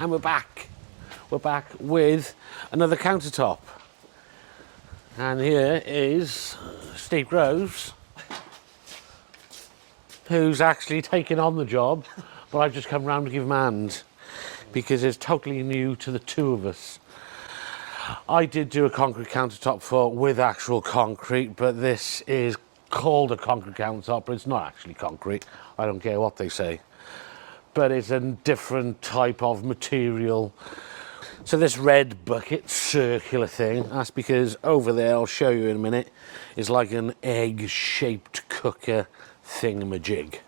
And we're back. We're back with another countertop. And here is Steve Groves, who's actually taken on the job, but I've just come round to give him a hand because it's totally new to the two of us. I did do a concrete countertop for with actual concrete, but this is called a concrete countertop, but it's not actually concrete. I don't care what they say. But it's a different type of material. So this red bucket circular thing, that's because over there, I'll show you in a minute, is like an egg-shaped cooker thingamajig.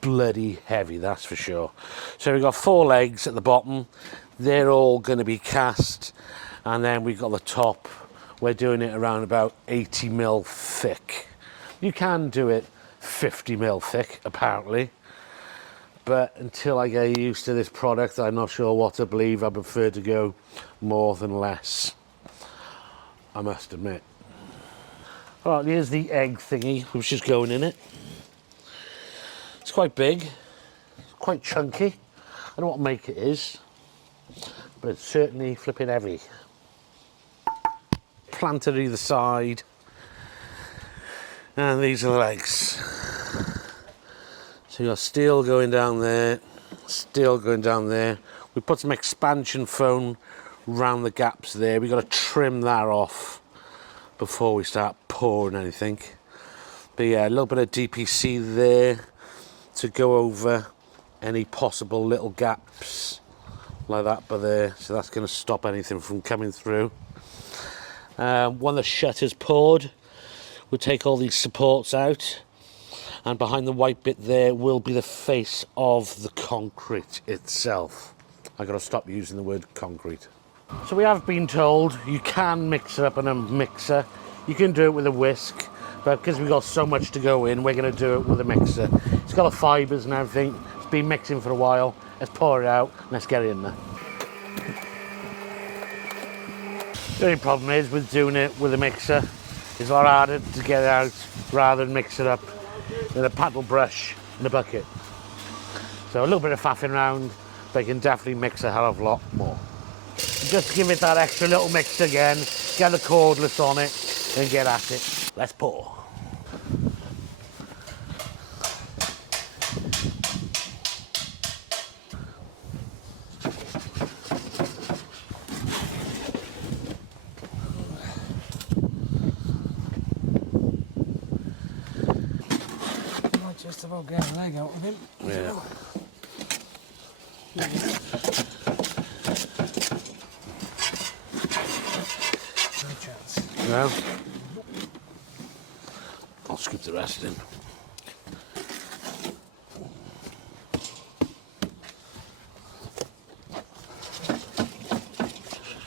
Bloody heavy, that's for sure. So we've got 4 legs at the bottom. They're all going to be cast, and then we've got the top. We're doing it around about 80 mil thick. You can do it 50 mil thick, apparently. But until I get used to this product, I'm not sure what to believe. I prefer to go more than less, I must admit. All right, here's the egg thingy, which is going in it. It's quite big, quite chunky. I don't know what make it is, but it's certainly flipping heavy. Planted either side, and these are the legs. So you've got steel going down there, steel going down there. We put some expansion foam around the gaps there. We've got to trim that off before we start pouring anything. But yeah, a little bit of DPC there to go over any possible little gaps like that by there. So that's going to stop anything from coming through. When the shutter's poured, we'll take all these supports out. And behind the white bit there will be the face of the concrete itself. I've got to stop using the word concrete. So we have been told you can mix it up in a mixer. You can do it with a whisk, but because we've got so much to go in, we're going to do it with a mixer. It's got the fibres and everything. It's been mixing for a while. Let's pour it out and let's get it in there. The only problem is with doing it with a mixer, it's a lot harder to get it out rather than mix it up with a paddle brush and a bucket. So a little bit of faffing around, but you can definitely mix a hell of a lot more. Just give it that extra little mix again, get the cordless on it and get at it. Let's pour. Just about getting a leg out of him. Yeah. No chance. No? I'll scoop the rest in.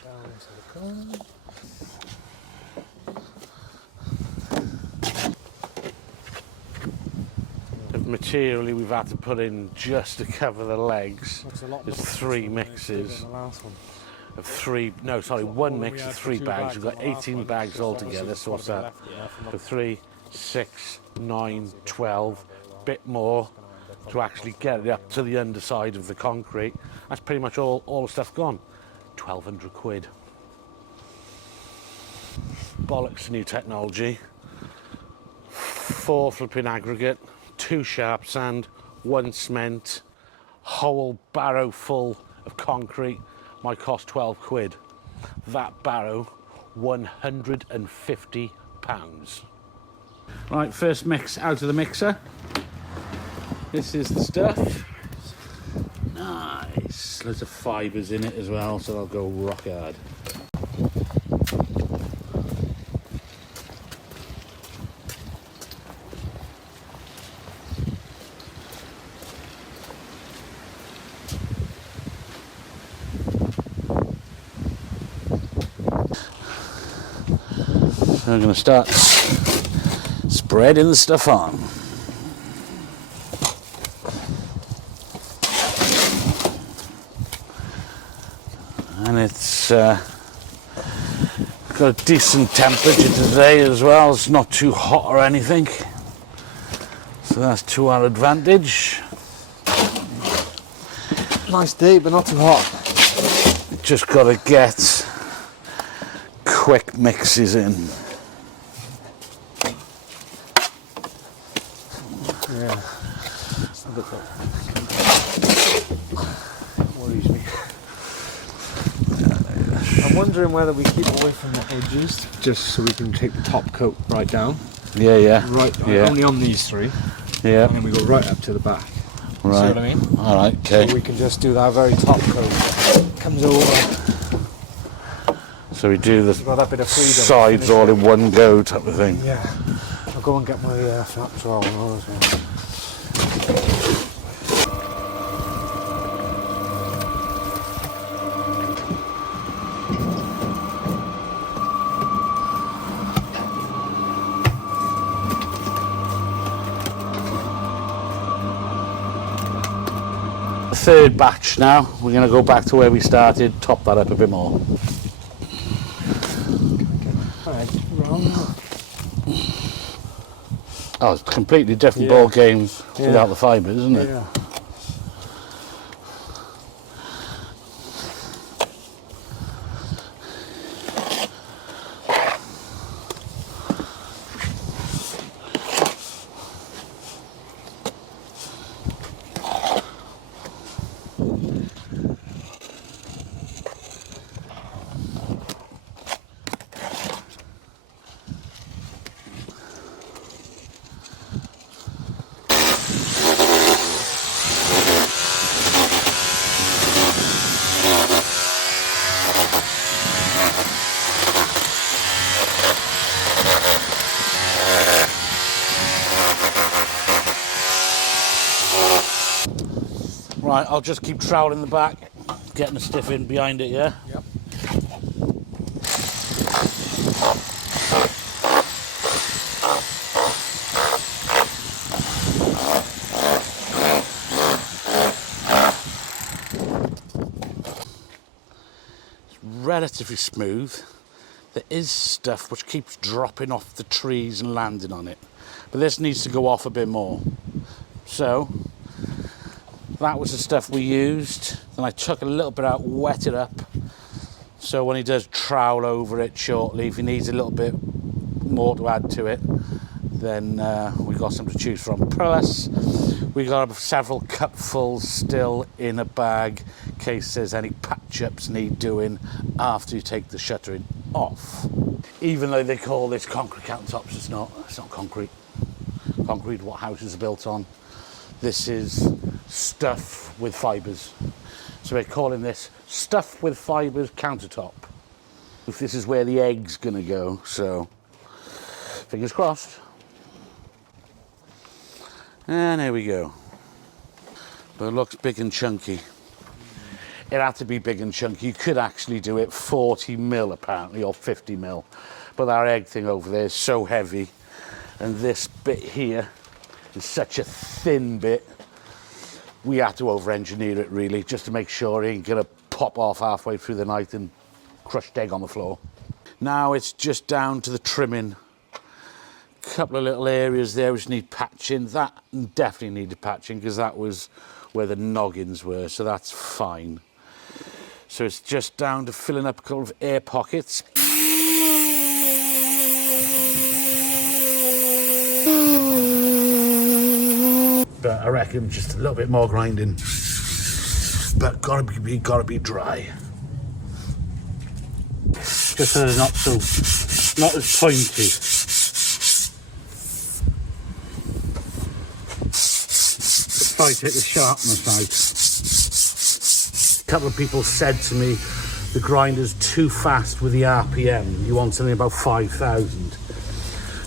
Down into the corner. Materially we've had to put in just to cover the legs. There's 3 mixes of 3, no sorry, 1 mix of 3 bags. We've got 18 bags altogether, so what's that? For 3, 6, 9, 12, bit more to actually get it up to the underside of the concrete. That's pretty much all the stuff gone. 1,200 quid. Bollocks new technology. 4 flipping aggregate. 2 sharp sand, 1 cement, whole barrow full of concrete might cost 12 quid. That barrow, £150. Right, first mix out of the mixer. This is the stuff. Nice. Loads of fibres in it as well, so they'll go rock hard. I'm going to start spreading the stuff on. And it's got a decent temperature today as well. It's not too hot or anything, so that's to our advantage. Nice day, but not too hot. Just got to get quick mixes in. Yeah. Worries me. I'm wondering whether we keep away from the edges, just so we can take the top coat right down. Yeah, yeah. Right, yeah. only on these three. Yeah. And then we go right up to the back. Right. See what I mean? All right, okay. So we can just do that very top coat. Comes over. So we do the Got that bit of freedom. sides all in one go type of thing. Yeah. I'll go and get my flat trowel as well. Third batch now. We're going to go back to where we started, top that up a bit more. Oh, it's completely different ball games without the fibres, isn't it? Yeah. Right, I'll just keep troweling the back, getting the stiff in behind it, yeah? Yep. It's relatively smooth. There is stuff which keeps dropping off the trees and landing on it. But this needs to go off a bit more. So, that was the stuff we used. Then I took a little bit out, wet it up. So when he does trowel over it shortly, if he needs a little bit more to add to it, then we got some to choose from. Plus, we got several cupfuls still in a bag in case there's any patch-ups need doing after you take the shuttering off. Even though they call this concrete countertops, it's not concrete. Concrete, what houses are built on. This is stuff with fibres. So we're calling this stuff with fibres countertop. If this is where the egg's gonna go, so fingers crossed. And there we go. But it looks big and chunky. It had to be big and chunky. You could actually do it 40 mil apparently, or 50 mil. But our egg thing over there is so heavy. And this bit here is such a thin bit. We had to over-engineer it really, just to make sure it ain't gonna pop off halfway through the night and crushed egg on the floor. Now it's just down to the trimming. Couple of little areas there which need patching. That definitely needed patching because that was where the noggins were, so that's fine. So it's just down to filling up a couple of air pockets. But I reckon just a little bit more grinding. But gotta be dry. Just so they're not as pointy. Try to take the sharpness out. A couple of people said to me the grinder's too fast with the RPM. You want something about 5,000.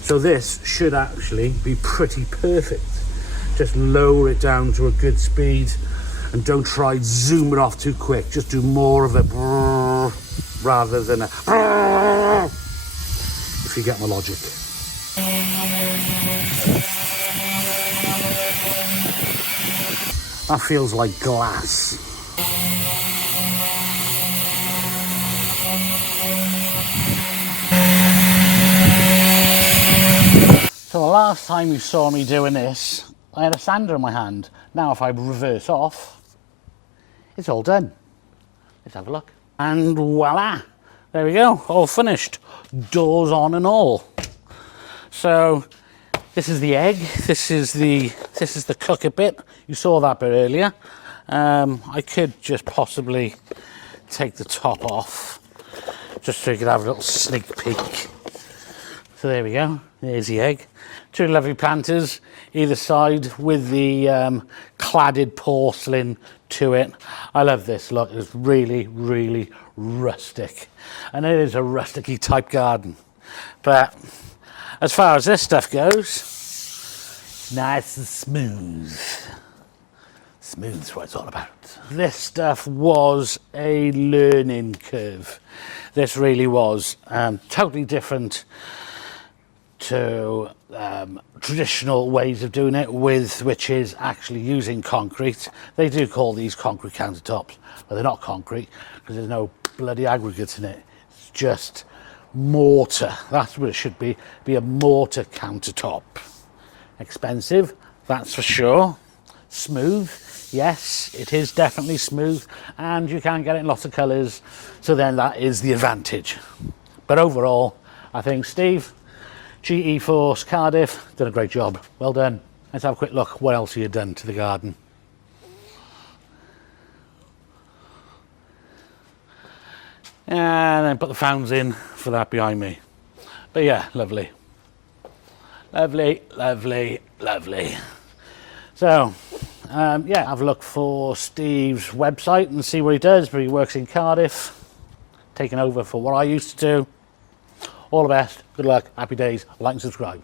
So this should actually be pretty perfect. Just lower it down to a good speed and don't try zoom it off too quick. Just do more of a rather than a if you get my logic. That feels like glass. So the last time you saw me doing this, I had a sander in my hand. Now if I reverse off, it's all done. Let's have a look. And voila, there we go, all finished. Doors on and all. So this is the egg, this is the cooker bit. You saw that bit earlier. I could just possibly take the top off, just so you could have a little sneak peek. So there we go, there's the egg. Two lovely planters either side with the cladded porcelain to it. I love this, look, it's really, really rustic. And it is a rustic-y type garden. But as far as this stuff goes, nice and smooth. Smooth's what it's all about. This stuff was a learning curve. This really was totally different to traditional ways of doing it, which is actually using concrete. They do call these concrete countertops, but they're not concrete because there's no bloody aggregates in it. It's just mortar. That's what it should be a mortar countertop. Expensive, that's for sure. Smooth, yes, it is definitely smooth, and you can get it in lots of colours, so then that is the advantage. But overall, I think Steve, GE Force Cardiff, done a great job. Well done. Let's have a quick look what else he had done to the garden. And then put the fans in for that behind me. But yeah, lovely. Lovely, lovely, lovely. So, yeah, have a look for Steve's website and see what he does, but he works in Cardiff, taking over for what I used to do. All the best, good luck, happy days, like and subscribe.